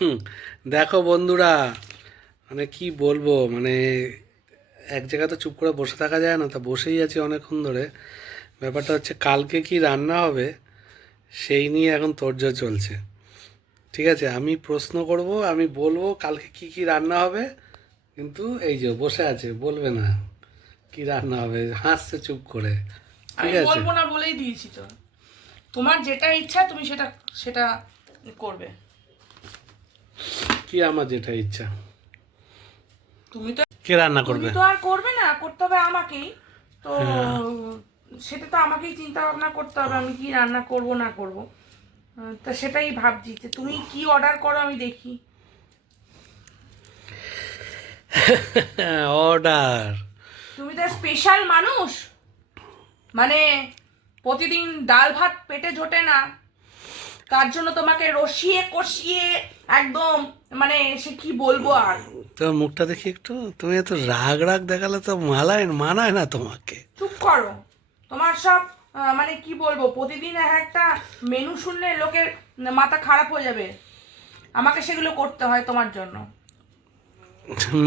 হুম, দেখো বন্ধুরা, মানে কি বলবো, মানে এক জায়গায় তো চুপ করে বসে থাকা যায় না, তা বসেই আছি অনেকক্ষণ ধরে। ব্যাপারটা হচ্ছে কালকে কি রান্না হবে সেই নিয়ে এখন তোড়জোড় চলছে। ঠিক আছে, আমি প্রশ্ন করব, আমি বলবো কালকে কি কি রান্না হবে, কিন্তু এই যে বসে আছে বলবে না কি রান্না হবে, হাসছে চুপ করে। ঠিক আমি আছে, বলবো না বলেই দিয়েছি তো। তোমার যেটা ইচ্ছা তুমি সেটা সেটা করবে। কি আমার যেটা ইচ্ছা। তুমি তো কে রান্না তুমি করবে? তো আর করবে না, করতে হবে আমাকেই। তো হ্যাঁ। সেটা তো আমাকেই চিন্তা ভাবনা করতে হবে, আমি কি রান্না করব না করব। তা সেটাই ভাবছি যে তুমি কি অর্ডার করো আমি দেখি। অর্ডার? তুমি তো স্পেশাল মানুষ, মানে প্রতিদিন ডাল ভাত পেটে জোটে না, তার জন্য তোমাকে রসিয়ে কষিয়ে একদম, মানে সে কি বলবো আর। তোমার মুখটা দেখি একটু, তুমি এত রাগ রাগ দেখালে তো মানায় মানায় না তোমাকে। চুপ করো। তোমার সব মানে কি বলবো, প্রতিদিন একটা মেনু শুনলে লোকের মাথা খারাপ হয়ে যাবে। আমাকে সেগুলো করতে হয় তোমার জন্য।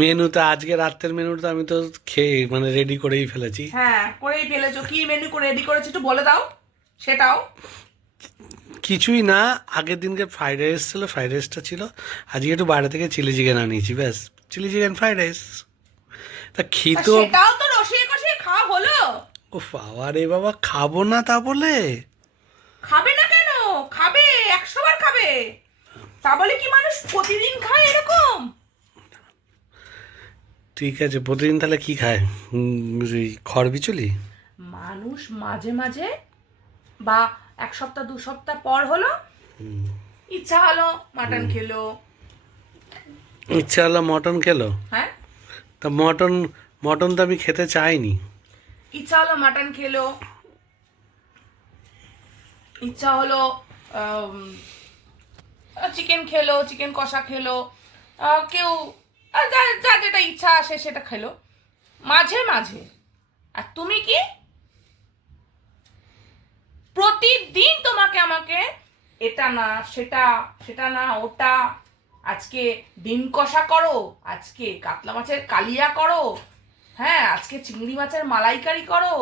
মেনুটা আজকে রাতের মেনুটা আমি তো খেয়ে মানে রেডি করেই ফেলেছি। হ্যাঁ, করেই ফেলেছো। কি মেনু করে রেডি করেছো একটু বলে দাও সেটাও। কিছুই না, আগের দিনকে ফ্রাইড রাইস ছিল, ফ্রাইড রাইসটা ছিল। আজকে একটু বাইরে থেকে চিলি চিকেন আনিয়েছি, ব্যাস। Chilli chicken fried rice. তা তা খেতেও। সেটাও তো রসিয়ে কষিয়ে খাওয়া হলো। ও বাবা রে বাবা, খাবো না তা বলে? খাবে না কেন? খাবে, 100 বার খাবে। তা বলে কি মানুষ প্রতিদিন খায় এরকম? ঠিক আছে, প্রতিদিন তাহলে কি খায়? ওই খড় বিচুলি? মানুষ মাঝে মাঝে বা 1 সপ্তাহ 2 সপ্তাহ পর হলো ইচ্ছা হলো মাটন খেলো। ইচ্ছা হলো মটন খেলো। হ্যাঁ, তা মটন, মটন তো আমি খেতে চাইনি। ইচ্ছা হলো মাটন খেলো, ইচ্ছা হলো চিকেন খেলো, চিকেন কষা খেলো। কেউ যার যার যেটা ইচ্ছা আসে সেটা খেলো মাঝে মাঝে। আর তুমি কি প্রতিদিন তোমাকে আমাকে এটা না সেটা, সেটা না ওটা, আজকে ডিম কষা করো, আজকে কাতলা মাছের কালিয়া করো, হ্যাঁ আজকে চিংড়ি মাছের মালাইকারি করো,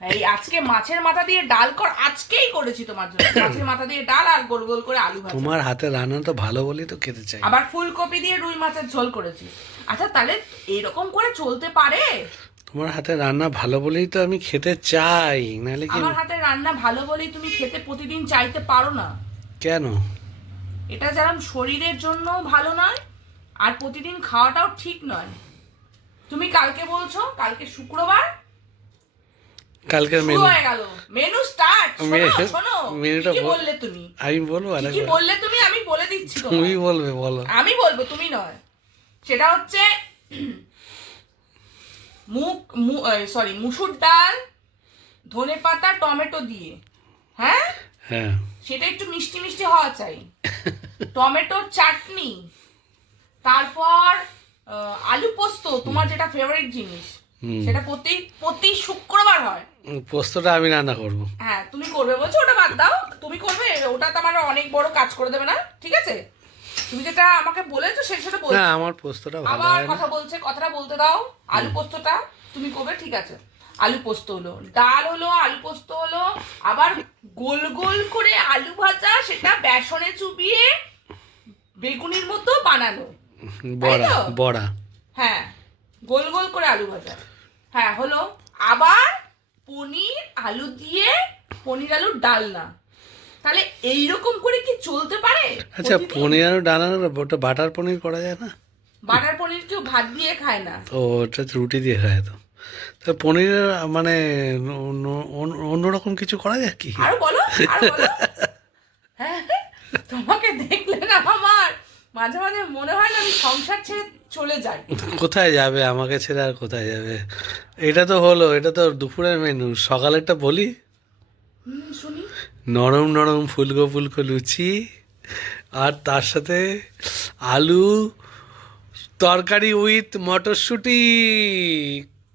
এই আজকে মাছের মাথা দিয়ে ডাল কর। আজকেই করেছি তোমার জন্য মাছের মাথা দিয়ে ডাল আর গোল গোল করে আলু ভাজা। তোমার হাতে রান্না তো ভালো বলেই তো খেতে চাই। আবার ফুলকপি দিয়ে রুই মাছের ঝোল করেছি। আচ্ছা তাহলে এরকম করে চলতে পারে? তোমার হাতে রান্না ভালো বলেই তো আমি খেতে চাই, নাহলে কি? আমার হাতের রান্না ভালো বলেই তুমি খেতে প্রতিদিন চাইতে পারো না? কেন? এটা যেমন শরীরের জন্য ভালো নয়, আর প্রতিদিন খাওয়াটাও ঠিক নয়। তুমি কালকে বলছো কালকে শুক্রবার, কালকের শুরু মেনু? হয়ে গেল মেনু স্টার্ট। শোনো শোনো, মেনুটা কি বললে তুমি? আমি বলবো কি আরেকবার? বললে তুমি? আমি বলে দিচ্ছি তুমি তোমায়। বলবে, বলো। আমি বলবো, তুমি নয়। সেটা হচ্ছে সরি মুসুর ডাল, ধনেপাতা টমেটো দিয়ে, হ্যাঁ হ্যাঁ। সেটা একটু মিষ্টি মিষ্টি হওয়া চাই। টমেটোর চাটনি, তারপর আলু পোস্ত, তোমার যেটা ফেভারিট জিনিস, হুম। সেটা প্রতি প্রতি শুক্রবার হয়। পোস্তটা আমি রান্না করবো। হ্যাঁ তুমি করবে বলছো, ওটা বাদ দাও। তুমি করবে, ওটা তো আমার অনেক বড় কাজ করে দেবে না, ঠিক আছে? তুমি যেটা আমাকে বলেছো সেটা না, বলছো। আমার পোস্তটা ভালো আবার হয় না। কথা বলছে, কথাটা বলতে দাও। আলু পোস্তটা তুমি করবে, ঠিক আছে? আলু পোস্ত হলো, ডাল হলো, আলু পোস্ত হলো, আবার গোল গোল করে আলু ভাজা, সেটা বেসনে চুবিয়ে বেগুনির মতো বানানো, তাই বড়া তো? বড়া। হ্যাঁ, গোল গোল করে আলু ভাজা, হ্যাঁ হলো। আবার পনির আলু দিয়ে পনির আলুর ডালনা। তাহলে এইরকম করে কি চলতে পারে আচ্ছা, প্রতিদিন? পনির আর ডাল, ওটা বাটার পনির করা যায় না? বাটার পনির কেউ ভাত দিয়ে খায় না। তো ওটা তো রুটি দিয়ে খায় তো। তো পনিরের মানে অন্যরকম কিছু করা যায় কি? আরো বলো, আরো বলো। হ্যাঁ, তোমাকে দেখলে না আমার মাঝে মাঝে মনে হয় না আমি সংসার ছেড়ে চলে যাই। কোথায় যাবে আমাকে ছেড়ে, আর কোথায় যাবে? এটা তো হলো, এটা তো দুপুরের মেনু। সকালেরটা বলি। শুনি। নরম নরম ফুলকো ফুলকো লুচি, আর তার সাথে আলু তরকারি উইথ মটরশুঁটি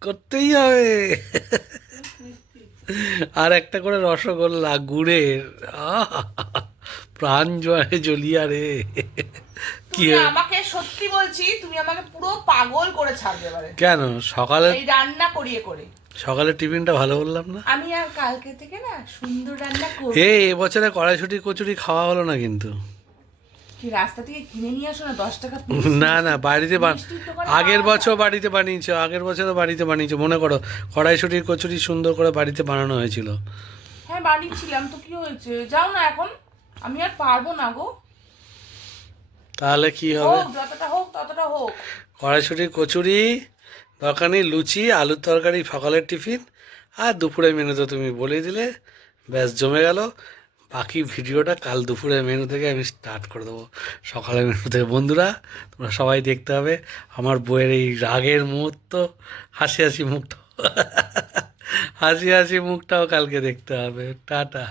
করতেই হবে। আর একটা করে রসগোল্লা গুড়ের, আহ! প্রাণ জয় জ্বলিয়া রে। কি তুমি আমাকে সত্যি বলছি, তুমি আমাকে পুরো পাগল করে ছাড়বে এবারে কেন সকালে এই রান্না করিয়ে করে। সকালে টিফিনটা ভালো বললাম না? আমি আর কালকে থেকে না সুন্দর রান্না করব। এবছরে কড়াইশুটি কচুরি খাওয়া হলো না কিন্তু। কি রাস্তা থেকে কিনে নিয়ে আসো না, 10 টাকা না না, বাড়িতে মিষ্টির দোকানে আগের পাওয়া বছর যায়। বাড়িতে বানিয়েছো, আগের বছরও বাড়িতে বানিয়েছো, মনে করো কড়াইশুটির কচুরি সুন্দর করে বাড়িতে বানানো হয়েছিল। হ্যাঁ বানিয়েছিলাম তো, কি হয়েছে? যাও না এখন, আমি আর পারবো না গো। তাহলে কি হবে? হোক যতটা হোক ততটা হোক। কড়াইশুটির কচুরি, দরকার নেই লুচি, আলুর তরকারি সকালের টিফিন, আর দুপুরের মেনু তো তুমি বলেই দিলে, ব্যাস জমে গেল। বাকি ভিডিওটা কাল দুপুরের মেনু থেকে আমি স্টার্ট করে দেবো, সকালের মেনু থেকে। বন্ধুরা তোমরা সবাই দেখতে হবে আমার বইয়ের এই রাগের মুহূর্ত, হাসি হাসি মুখটাও হাসি হাসি মুখটাও কালকে দেখতে হবে। টাটা।